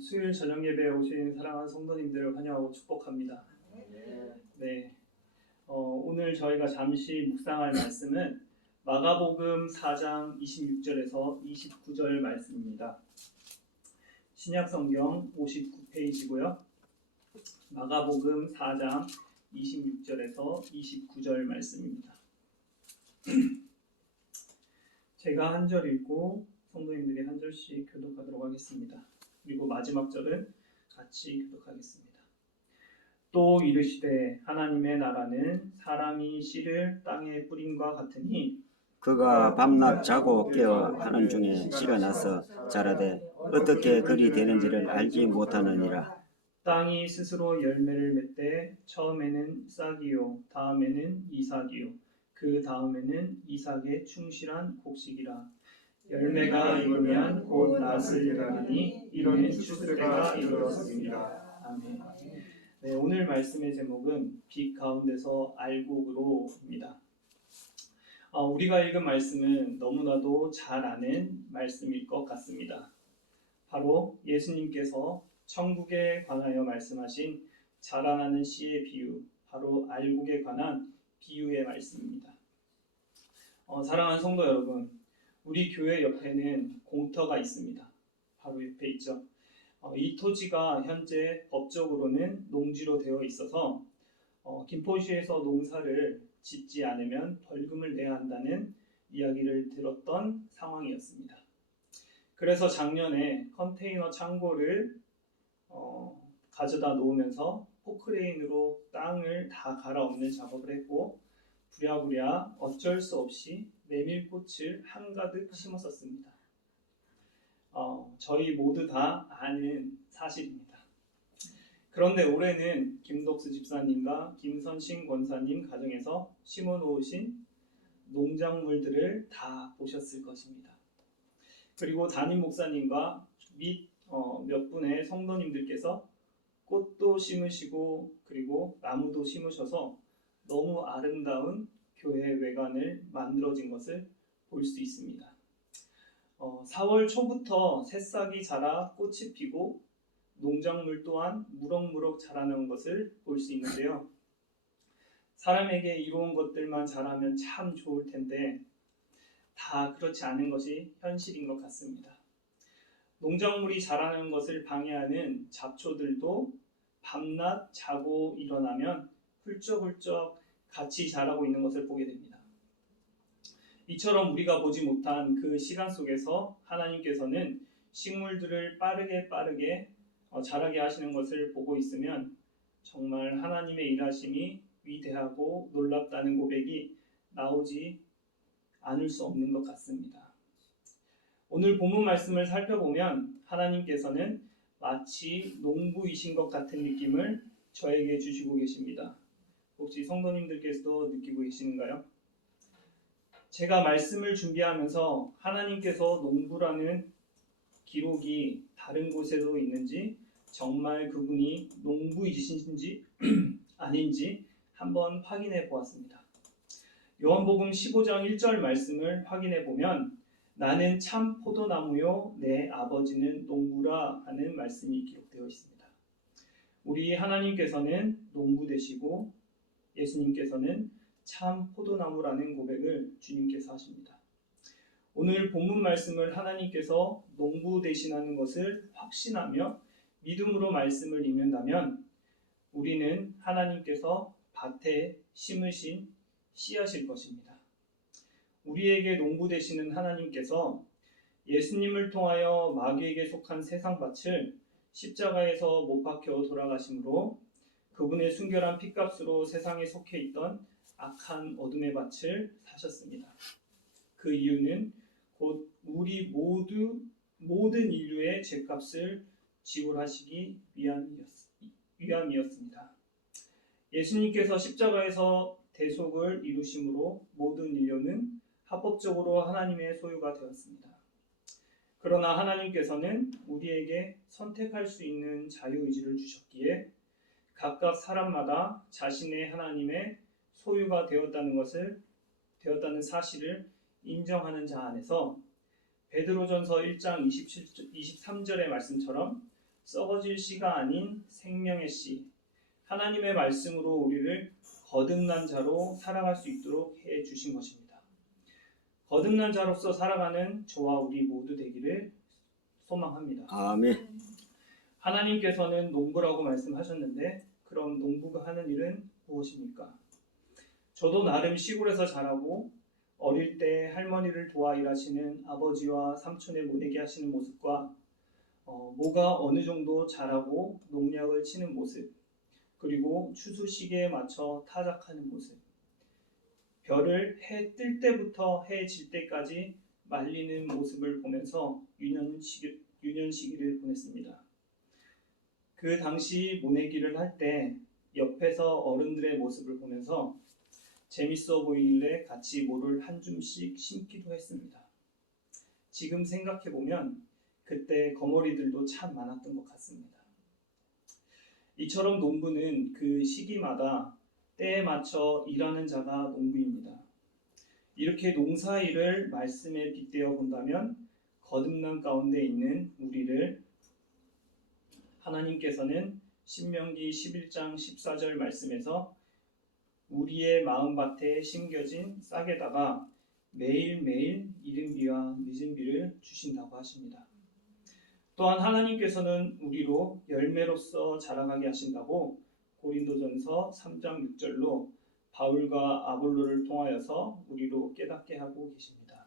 수요일 저녁 예배에 오신 사랑하는 성도님들을 환영하고 축복합니다. 네, 오늘 저희가 잠시 묵상할 말씀은 마가복음 4장 26절에서 29절 말씀입니다. 신약성경 59페이지고요. 마가복음 4장 26절에서 29절 말씀입니다. 제가 한 절 읽고 성도님들이 한 절씩 교독하도록 하겠습니다. 그리고 마지막 절은 같이 교독하겠습니다. 또 이르시되 하나님의 나라는 사람이 씨를 땅에 뿌림과 같으니 그가 밤낮 자고 깨어 하는 중에 씨가 나서 자라되 어떻게 그리 되는지를 알지 못하느니라. 땅이 스스로 열매를 맺되 처음에는 싹이요 다음에는 이삭이요 그 다음에는 이삭의 충실한 곡식이라. 열매가 익으면 곧 낫을 열하니 이런 추수 때가 이르렀습니다. 아멘. 네, 오늘 말씀의 제목은 빛 가운데서 알곡으로입니다. 우리가 읽은 말씀은 너무나도 잘 아는 말씀일 것 같습니다. 바로 예수님께서 천국에 관하여 말씀하신 자라나는 씨의 비유, 바로 알곡에 관한 비유의 말씀입니다. 사랑하는 성도 여러분, 우리 교회 옆에는 공터가 있습니다. 바로 옆에 있죠. 이 토지가 현재 법적으로는 농지로 되어 있어서 김포시에서 농사를 짓지 않으면 벌금을 내야 한다는 이야기를 들었던 상황이었습니다. 그래서 작년에 컨테이너 창고를 가져다 놓으면서 포크레인으로 땅을 다 갈아엎는 작업을 했고 부랴부랴 어쩔 수 없이 메밀꽃을 한가득 심었었습니다. 저희 모두 다 아는 사실입니다. 그런데 올해는 김덕수 집사님과 김선신 권사님 가정에서 심어놓으신 농작물들을 다 보셨을 것입니다. 그리고 담임 목사님과 및 몇 분의 성도님들께서 꽃도 심으시고 그리고 나무도 심으셔서 너무 아름다운 교회 외관을 만들어진 것을 볼 수 있습니다. 4월 초부터 새싹이 자라 꽃이 피고 농작물 또한 무럭무럭 자라는 것을 볼 수 있는데요. 사람에게 이로운 것들만 자라면 참 좋을 텐데 다 그렇지 않은 것이 현실인 것 같습니다. 농작물이 자라는 것을 방해하는 잡초들도 밤낮 자고 일어나면 훌쩍훌쩍 같이 자라고 있는 것을 보게 됩니다. 이처럼 우리가 보지 못한 그 시간 속에서 하나님께서는 식물들을 빠르게 자라게 하시는 것을 보고 있으면 정말 하나님의 일하심이 위대하고 놀랍다는 고백이 나오지 않을 수 없는 것 같습니다. 오늘 본문 말씀을 살펴보면 하나님께서는 마치 농부이신 것 같은 느낌을 저에게 주시고 계십니다. 혹시 성도님들께서도 느끼고 계시는가요? 제가 말씀을 준비하면서 하나님께서 농부라는 기록이 다른 곳에도 있는지 정말 그분이 농부이신지 아닌지 한번 확인해 보았습니다. 요한복음 15장 1절 말씀을 확인해 보면 나는 참 포도나무요 내 아버지는 농부라 하는 말씀이 기록되어 있습니다. 우리 하나님께서는 농부 되시고 예수님께서는 참 포도나무라는 고백을 주님께서 하십니다. 오늘 본문 말씀을 하나님께서 농부 되시는 것을 확신하며 믿음으로 말씀을 읽는다면 우리는 하나님께서 밭에 심으신 씨앗일 것입니다. 우리에게 농부 되시는 하나님께서 예수님을 통하여 마귀에게 속한 세상 밭을 십자가에서 못 박혀 돌아가심으로 그분의 순결한 핏값으로 세상에 속해 있던 악한 어둠의 밭을 사셨습니다. 그 이유는 곧 우리 모든 인류의 죄값을 지불하시기 위함이었습니다. 예수님께서 십자가에서 대속을 이루심으로 모든 인류는 합법적으로 하나님의 소유가 되었습니다. 그러나 하나님께서는 우리에게 선택할 수 있는 자유의지를 주셨기에 각각 사람마다 자신의 하나님의 소유가 되었다는 사실을 인정하는 자 안에서 베드로전서 1장 23절의 말씀처럼 썩어질 씨가 아닌 생명의 씨, 하나님의 말씀으로 우리를 거듭난 자로 살아갈 수 있도록 해 주신 것입니다. 거듭난 자로서 살아가는 저와 우리 모두 되기를 소망합니다. 아멘. 하나님께서는 농부라고 말씀하셨는데 그럼 농부가 하는 일은 무엇입니까? 저도 나름 시골에서 자라고 어릴 때 할머니를 도와 일하시는 아버지와 삼촌의 모내기 하시는 모습과 모가 어느 정도 자라고 농약을 치는 모습, 그리고 추수 시기에 맞춰 타작하는 모습, 별을 해 뜰 때부터 해 질 때까지 말리는 모습을 보면서 유년 시기를 보냈습니다. 그 당시 모내기를 할 때 옆에서 어른들의 모습을 보면서 재밌어 보이길래 같이 모를 한 줌씩 심기도 했습니다. 지금 생각해보면 그때 거머리들도 참 많았던 것 같습니다. 이처럼 농부는 그 시기마다 때에 맞춰 일하는 자가 농부입니다. 이렇게 농사일을 말씀에 빗대어 본다면 거듭남 가운데 있는 우리를 하나님께서는 신명기 11장 14절 말씀에서 우리의 마음밭에 심겨진 싹에다가 매일매일 이른 비와 늦은 비를 주신다고 하십니다. 또한 하나님께서는 우리로 열매로서 자라가게 하신다고 고린도전서 3장 6절로 바울과 아볼로를 통하여서 우리로 깨닫게 하고 계십니다.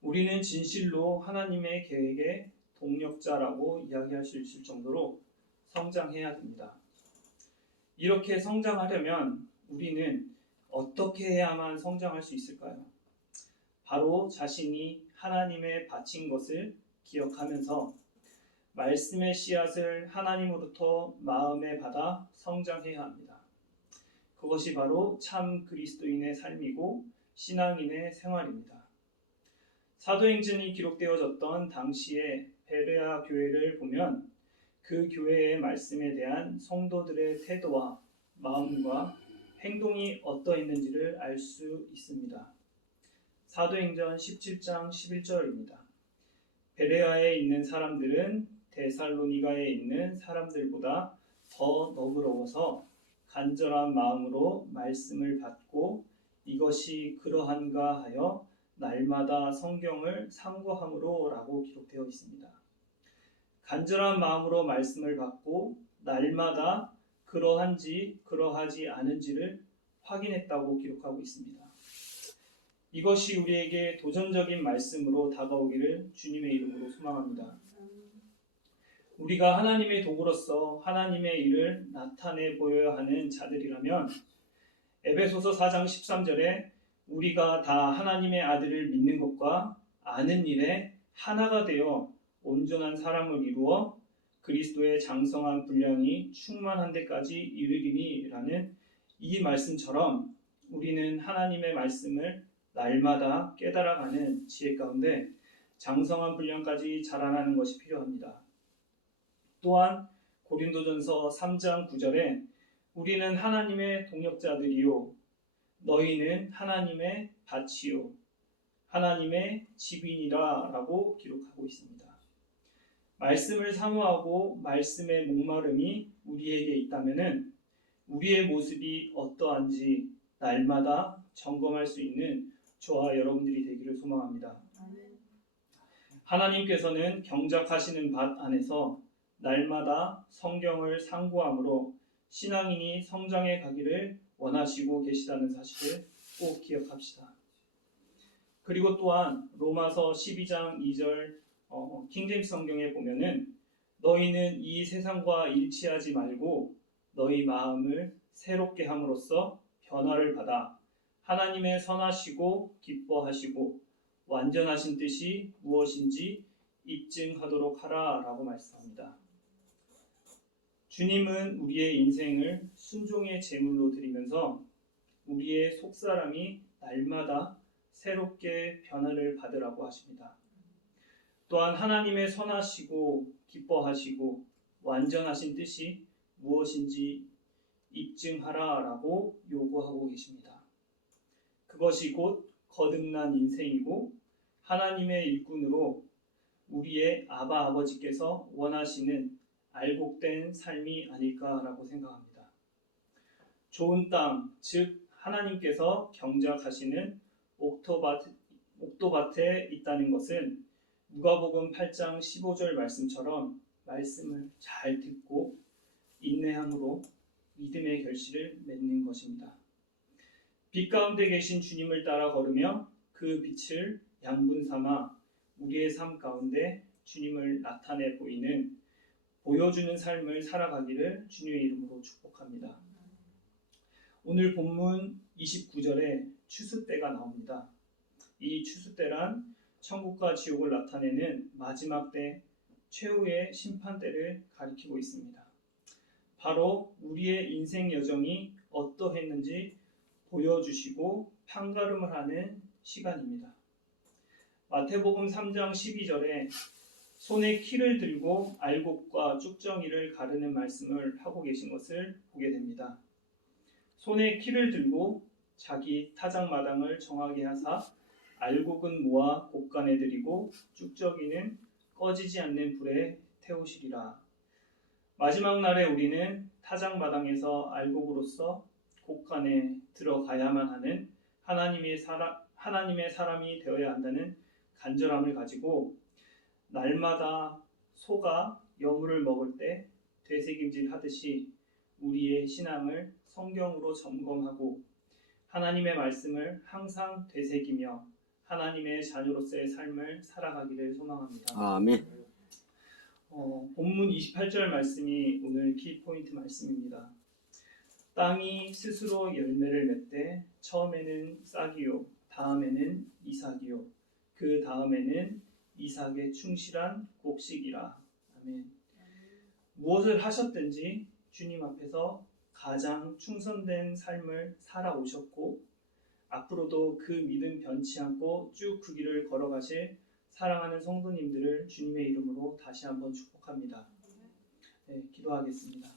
우리는 진실로 하나님의 계획의 동력자라고 이야기할 수 있을 정도로 성장해야 됩니다. 이렇게 성장하려면 우리는 어떻게 해야만 성장할 수 있을까요? 바로 자신이 하나님의 바친 것을 기억하면서 말씀의 씨앗을 하나님으로부터 마음에 받아 성장해야 합니다. 그것이 바로 참 그리스도인의 삶이고 신앙인의 생활입니다. 사도행전이 기록되어졌던 당시의 베레아 교회를 보면 그 교회의 말씀에 대한 성도들의 태도와 마음과 행동이 어떠했는지를 알 수 있습니다. 사도행전 17장 11절입니다. 베레아에 있는 사람들은 데살로니가에 있는 사람들보다 더 너그러워서 간절한 마음으로 말씀을 받고 이것이 그러한가 하여 날마다 성경을 상고함으로 라고 기록되어 있습니다. 간절한 마음으로 말씀을 받고 날마다 그러한지 그러하지 않은지를 확인했다고 기록하고 있습니다. 이것이 우리에게 도전적인 말씀으로 다가오기를 주님의 이름으로 소망합니다. 우리가 하나님의 도구로서 하나님의 일을 나타내 보여야 하는 자들이라면 에베소서 4장 13절에 우리가 다 하나님의 아들을 믿는 것과 아는 일에 하나가 되어 온전한 사람을 이루어 그리스도의 장성한 분량이 충만한 데까지 이르리니라는 이 말씀처럼 우리는 하나님의 말씀을 날마다 깨달아가는 지혜 가운데 장성한 분량까지 자라나는 것이 필요합니다. 또한 고린도전서 3장 9절에 우리는 하나님의 동역자들이요 너희는 하나님의 밭이요 하나님의 집인이라 라고 기록하고 있습니다. 말씀을 사모하고 말씀의 목마름이 우리에게 있다면 우리의 모습이 어떠한지 날마다 점검할 수 있는 저와 여러분들이 되기를 소망합니다. 하나님께서는 경작하시는 밭 안에서 날마다 성경을 상고함으로 신앙인이 성장해 가기를 원하시고 계시다는 사실을 꼭 기억합시다. 그리고 또한 로마서 12장 2절 킹제임스 성경에 보면은 너희는 이 세상과 일치하지 말고 너희 마음을 새롭게 함으로써 변화를 받아 하나님의 선하시고 기뻐하시고 완전하신 뜻이 무엇인지 입증하도록 하라 라고 말씀합니다. 주님은 우리의 인생을 순종의 제물로 드리면서 우리의 속사람이 날마다 새롭게 변화를 받으라고 하십니다. 또한 하나님의 선하시고 기뻐하시고 완전하신 뜻이 무엇인지 입증하라 라고 요구하고 계십니다. 그것이 곧 거듭난 인생이고 하나님의 일꾼으로 우리의 아바 아버지께서 원하시는 알곡된 삶이 아닐까라고 생각합니다. 좋은 땅, 즉 하나님께서 경작하시는 옥토밭에 있다는 것은 누가복음 8장 15절 말씀처럼 말씀을 잘 듣고 인내함으로 믿음의 결실을 맺는 것입니다. 빛 가운데 계신 주님을 따라 걸으며 그 빛을 양분 삼아 우리의 삶 가운데 주님을 나타내 보여주는 삶을 살아가기를 주님의 이름으로 축복합니다. 오늘 본문 29절에 추수때가 나옵니다. 이 추수때란 천국과 지옥을 나타내는 마지막 때 최후의 심판때를 가리키고 있습니다. 바로 우리의 인생 여정이 어떠했는지 보여주시고 판가름을 하는 시간입니다. 마태복음 3장 12절에 손에 키를 들고 알곡과 쭉정이를 가르는 말씀을 하고 계신 것을 보게 됩니다. 손에 키를 들고 자기 타작마당을 정하게 하사 알곡은 모아 곡간에 들이고 쭉정이는 꺼지지 않는 불에 태우시리라. 마지막 날에 우리는 타작마당에서 알곡으로서 곡간에 들어가야만 하는 하나님의 사람이 되어야 한다는 간절함을 가지고 날마다 소가 여물을 먹을 때 되새김질 하듯이 우리의 신앙을 성경으로 점검하고 하나님의 말씀을 항상 되새기며 하나님의 자녀로서의 삶을 살아가기를 소망합니다. 아멘. 본문 28절 말씀이 오늘 키포인트 말씀입니다. 땅이 스스로 열매를 맺되 처음에는 싹이요 다음에는 이삭이요 그 다음에는 이삭의 충실한 곡식이라. 아멘. 무엇을 하셨든지 주님 앞에서 가장 충성된 삶을 살아오셨고 앞으로도 그 믿음 변치 않고 쭉 그 길을 걸어가실 사랑하는 성도님들을 주님의 이름으로 다시 한번 축복합니다. 네, 기도하겠습니다.